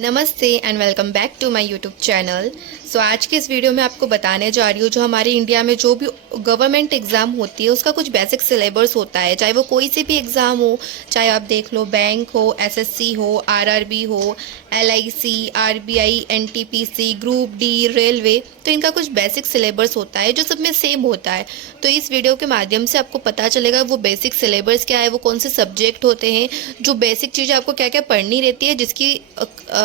नमस्ते and welcome back to my YouTube channel. So आज के इस वीडियो में आपको बताने जा रही हूँ जो हमारे इंडिया में जो भी गवर्नमेंट एग्ज़ाम होती है उसका कुछ बेसिक सिलेबस होता है, चाहे वो कोई से भी एग्ज़ाम हो, चाहे आप देख लो बैंक हो, एसएससी हो, आरआरबी हो, LIC, RBI, NTPC, group D, railway. तो इनका कुछ बेसिक सिलेबस होता है जो सब में सेम होता है। तो इस वीडियो के माध्यम से आपको पता चलेगा वो बेसिक सिलेबस क्या है, वो कौन से सब्जेक्ट होते हैं, जो बेसिक चीज़ें आपको क्या क्या पढ़नी रहती है, जिसकी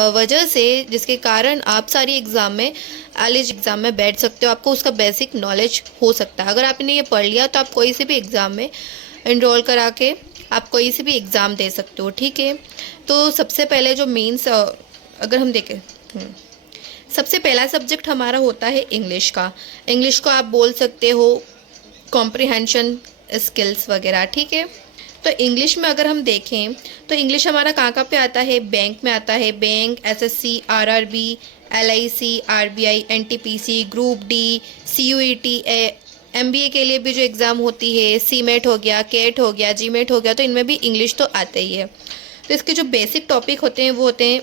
वजह से जिसके कारण आप सारी एग्ज़ाम में कॉलेज एग्ज़ाम में बैठ सकते हो, आपको उसका बेसिक नॉलेज हो सकता है। अगर आपने ये पढ़ लिया तो आप कोई से भी एग्ज़ाम में इनरोल करा के आप कोई से भी एग्ज़ाम दे सकते हो। ठीक है, तो सबसे पहले जो मेंस अगर हम देखें, सबसे पहला सब्जेक्ट हमारा होता है इंग्लिश का। इंग्लिश को आप बोल सकते हो कॉम्प्रिहेंशन स्किल्स वगैरह। ठीक है, तो इंग्लिश में अगर हम देखें तो इंग्लिश हमारा कहाँ कहाँ पे आता है, बैंक में आता है, bank, SSC, RRB, LIC, RBI, NTPC, group D, CUET, MBA के लिए भी जो एग्ज़ाम होती है, सीमेट हो गया, केट हो गया, जीमेट हो गया, तो इनमें भी इंग्लिश तो आता ही है। तो इसके जो बेसिक टॉपिक होते हैं वो होते हैं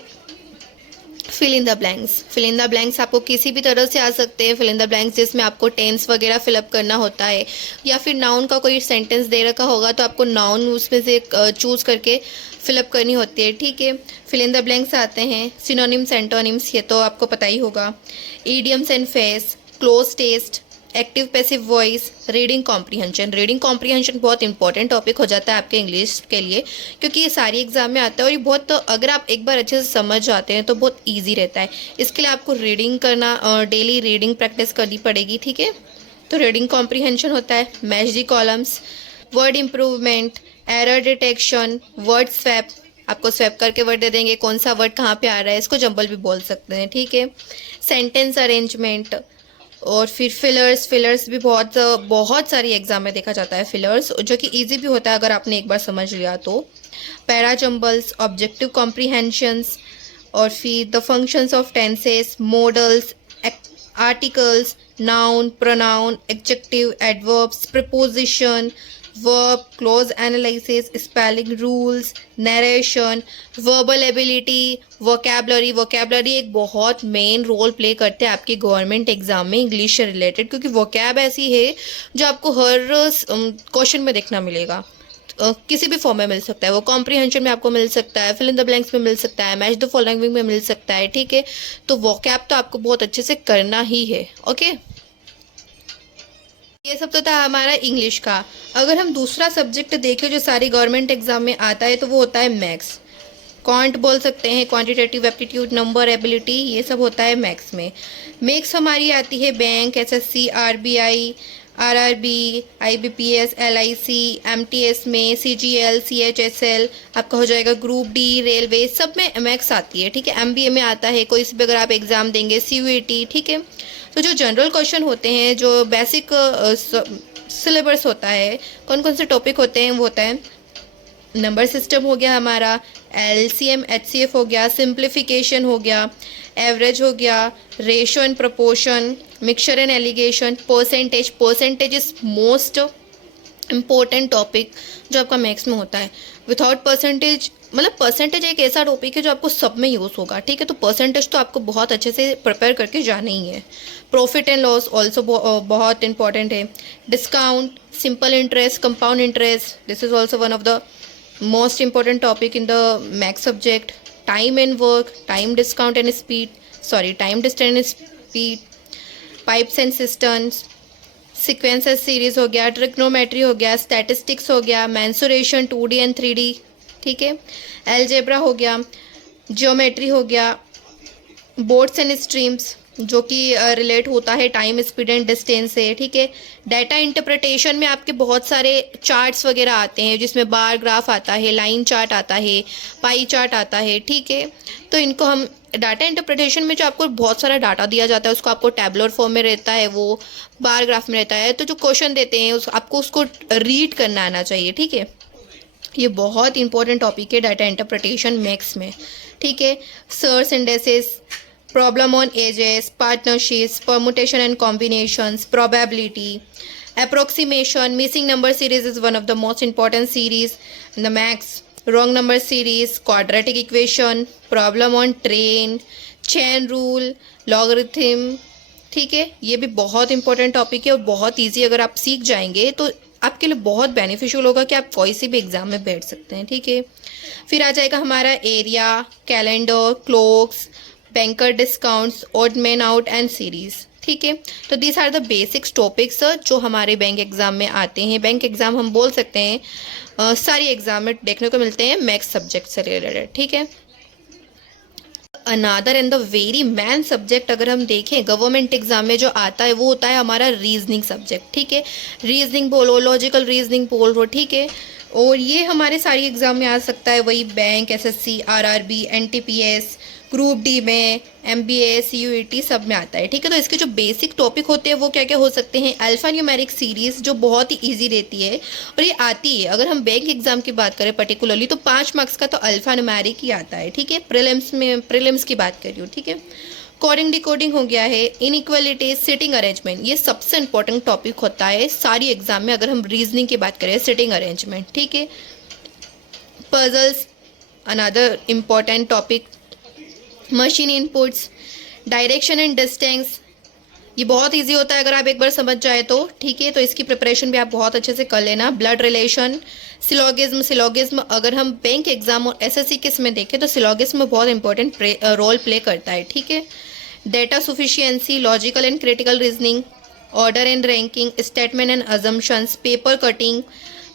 fill in the blanks. Fill in the blanks आपको किसी भी तरह से आ सकते हैं। फिल इन द ब्लैंक्स जिसमें आपको टेंस वगैरह फिलअप करना होता है, या फिर नाउन का कोई सेंटेंस दे रखा होगा तो आपको नाउन उसमें से चूज़ करके फिलअप करनी होती है। ठीक है, फिल इन द ब्लैंक्स आते हैं सिनोनिम्स, एंटोनिम्स, ये तो आपको पता ही होगा, idioms and phrase, cloze test, active passive voice, reading comprehension. Reading comprehension बहुत इंपॉर्टेंट टॉपिक हो जाता है आपके इंग्लिश के लिए, क्योंकि ये सारी एग्जाम में आता है और ये बहुत, तो अगर आप एक बार अच्छे से समझ जाते हैं तो बहुत इजी रहता है। इसके लिए आपको रीडिंग करना और डेली रीडिंग प्रैक्टिस करनी पड़ेगी। ठीक है, तो रीडिंग कॉम्प्रीहेंशन होता है match the columns, word improvement, error detection, word swap, आपको स्वैप करके वर्ड दे देंगे, कौन सा वर्ड कहाँ पे आ रहा है, इसको जंबल भी बोल सकते हैं। ठीक है, सेंटेंस अरेंजमेंट, और फिर फिलर्स। फिलर्स भी बहुत बहुत सारी एग्जाम में देखा जाता है फिलर्स, जो कि इजी भी होता है अगर आपने एक बार समझ लिया तो। पैरा जंबल्स, ऑब्जेक्टिव कॉम्प्रीहेंशंस, और फिर the functions of tenses, models, articles, noun, pronoun, adjective, adverbs, preposition, verb, close analysis, spelling rules, narration, verbal ability, vocabulary. Vocabulary एक बहुत मेन रोल प्ले करते हैं आपके गवर्नमेंट एग्जाम में इंग्लिश से related, क्योंकि वोकैब ऐसी है जो आपको हर क्वेश्चन में देखना मिलेगा। किसी भी फॉर्म में मिल सकता है, वो कॉम्प्रीहेंशन में आपको मिल सकता है, फिल इन द ब्लैंक्स में मिल सकता है, मैच द फॉलोइंग में मिल सकता है। ठीक है, तो वोकैब तो आपको बहुत अच्छे से करना ही है। ओके, ये सब तो था हमारा इंग्लिश का। अगर हम दूसरा सब्जेक्ट देखें जो सारी गवर्नमेंट एग्जाम में आता है तो वो होता है मैथ्स। क्वांट बोल सकते हैं, क्वांटिटेटिव एप्टीट्यूड, नंबर, एबिलिटी, ये सब होता है मैथ्स में। मैथ्स हमारी आती है bank, SSC, RBI, RRB, IBPS, LIC, MTS में, सीजीएल, सीएचएसएल, आपका हो जाएगा ग्रुप डी, रेलवे, सब में मैथ्स आती है। ठीक है, एमबीए में आता है, कोई से भी अगर आप एग्जाम देंगे, सीयूईटी। ठीक है, तो जो जनरल क्वेश्चन होते हैं, जो बेसिक सिलेबस होता है, कौन कौन से टॉपिक होते हैं, वो होता है नंबर सिस्टम हो गया हमारा, एलसीएम एचसीएफ हो गया, सिंप्लीफिकेशन हो गया, एवरेज हो गया, ratio and proportion, mixture and allegation, percentage. Percentage is most important topic जो आपका मैथ्स में होता है। विदाउट परसेंटेज, मतलब परसेंटेज एक ऐसा टॉपिक है जो आपको सब में यूज़ होगा। ठीक है, तो परसेंटेज तो आपको बहुत अच्छे से प्रिपेयर करके जाना ही है। प्रॉफिट एंड लॉस ऑल्सो बहुत इंपॉर्टेंट है। Discount, simple interest, compound interest, this is also one of the most important topic in the max subject. Time and work, time discount and speed, time distance and speed, pipes and cisterns, sequences series हो गया, trigonometry हो गया, statistics हो गया, mensuration 2D and 3D। ठीक है, algebra हो गया, जियोमेट्री हो गया, बोर्ड्स एंड स्ट्रीम्स जो कि रिलेट होता है टाइम, स्पीड एंड डिस्टेंस से। ठीक है, डाटा इंटरप्रिटेशन में आपके बहुत सारे चार्ट्स वगैरह आते हैं, जिसमें बार ग्राफ आता है, लाइन चार्ट आता है, पाई चार्ट आता है। ठीक है, तो इनको हम डाटा इंटरप्रिटेशन में जो आपको बहुत सारा डाटा दिया जाता है उसको आपको टैबुलर फॉर्म में रहता है, वो बार ग्राफ में रहता है, तो जो क्वेश्चन देते हैं आपको उसको रीड करना आना चाहिए। ठीक है, ये बहुत इंपॉर्टेंट टॉपिक है डाटा इंटरप्रिटेशन मैथ्स में। ठीक है, search indices, problem on edges, partnerships, permutation and combinations, probability, approximation, missing number series is one of the most important series in the maths. Wrong number series, quadratic equation, problem on train, chain rule, logarithm. ठीक है, ये भी बहुत important topic है और बहुत easy, अगर आप सीख जाएंगे तो आपके लिए बहुत बेनिफिशियल होगा कि आप कोई सी भी एग्जाम में बैठ सकते हैं। ठीक है, फिर आ जाएगा हमारा area, calendar, clocks, banker discounts, odd man out and series. ठीक है, तो these are the basics topics जो हमारे बैंक एग्जाम में आते हैं। बैंक एग्जाम हम बोल सकते हैं सारी एग्जाम में देखने को मिलते हैं मैथ्स सब्जेक्ट से रिलेटेड। ठीक है, another and the very main subject अगर हम देखें गवर्नमेंट एग्जाम में जो आता है वो होता है हमारा रीजनिंग सब्जेक्ट। ठीक है, रीजनिंग बोलो, लॉजिकल रीजनिंग बोल लो। ठीक है, और ये हमारे सारी एग्जाम में आ सकता है, वही bank, SSC, RRB, NTPS, group D में, एमबीए, सीयूईटी सब में आता है। ठीक है, तो इसके जो बेसिक टॉपिक होते हैं वो क्या क्या हो सकते हैं? अल्फा न्यूमेरिक सीरीज जो बहुत ही इजी रहती है और ये आती है, अगर हम बैंक एग्जाम की बात करें पर्टिकुलरली तो 5 मार्क्स का तो अल्फा न्यूमेरिक ही आता है। ठीक है, प्रीलिम्स की बात कर रही हूँ। ठीक है, कोडिंग डिकोडिंग हो गया है, इनइक्वालिटी, सिटिंग अरेंजमेंट, ये सबसे इंपॉर्टेंट टॉपिक होता है सारी एग्जाम में। अगर हम रीजनिंग की बात करें, सिटिंग अरेंजमेंट। ठीक है, puzzles another important topic, machine inputs, direction and distance, ये बहुत इजी होता है अगर आप एक बार समझ जाए तो। ठीक है, तो इसकी प्रिपरेशन भी आप बहुत अच्छे से कर लेना। ब्लड रिलेशन, सिलोगिज्म अगर हम बैंक एग्जाम और एसएससी के इसमें देखें तो सिलोगिज्म बहुत इंपॉर्टेंट रोल प्ले करता है। ठीक है, data sufficiency, logical and critical reasoning, order and ranking, statement and assumptions, paper cutting,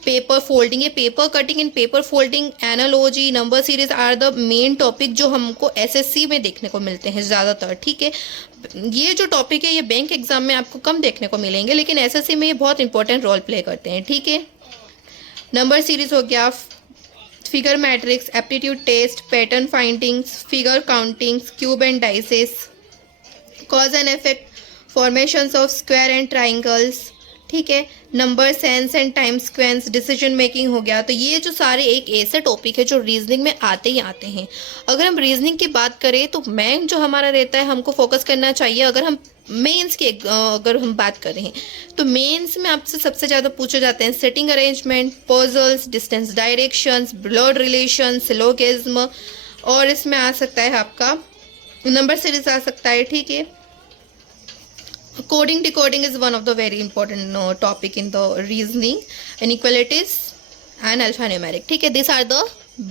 paper folding. ये paper cutting and paper folding, analogy, number series are the main topic जो हमको SSC में देखने को मिलते हैं ज़्यादातर। ठीक है, ये जो टॉपिक है ये बैंक एग्जाम में आपको कम देखने को मिलेंगे, लेकिन एसएससी में ये बहुत इंपॉर्टेंट रोल प्ले करते हैं। ठीक है, नंबर सीरीज हो गया, figure matrix, aptitude test, pattern findings, figure countings, cube and dices, cause and effect, formations of square and triangles. ठीक है, number sense and time sequence, decision making हो गया। तो ये जो सारे एक ऐसे टॉपिक है जो रीजनिंग में आते ही आते हैं। अगर हम रीजनिंग की बात करें तो मेन जो हमारा रहता है हमको फोकस करना चाहिए। अगर हम मेंस की अगर हम बात करें तो मेंस में आपसे सबसे ज़्यादा पूछे जाते हैं sitting arrangement, puzzles, distance directions, blood relation, syllogism, और इसमें आ सकता है आपका नंबर सीरीज आ सकता है। ठीक है, coding decoding is one of the very important topic in the reasoning, inequalities and alphanumeric. ठीक है, these are the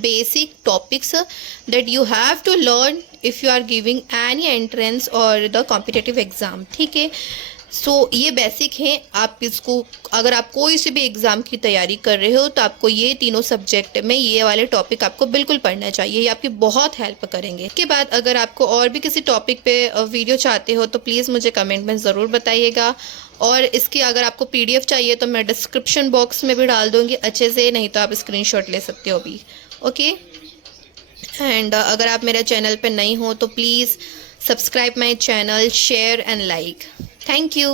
basic topics that you have to learn if you are giving any entrance or the competitive exam. ठीक है, सो ये basic हैं। आप इसको अगर आप कोई से भी एग्ज़ाम की तैयारी कर रहे हो तो आपको ये तीनों सब्जेक्ट में ये वाले टॉपिक आपको बिल्कुल पढ़ना चाहिए, ये आपकी बहुत हेल्प करेंगे। इसके बाद अगर आपको और भी किसी टॉपिक पे वीडियो चाहते हो तो प्लीज़ मुझे कमेंट में ज़रूर बताइएगा, और इसकी अगर आपको PDF चाहिए तो मैं डिस्क्रिप्शन बॉक्स में भी डाल दूँगी अच्छे से, नहीं तो आप स्क्रीनशॉट ले सकते हो भी। ओके, एंड अगर आप मेरे चैनल पर नई हो तो please subscribe my channel, share and like. Thank you.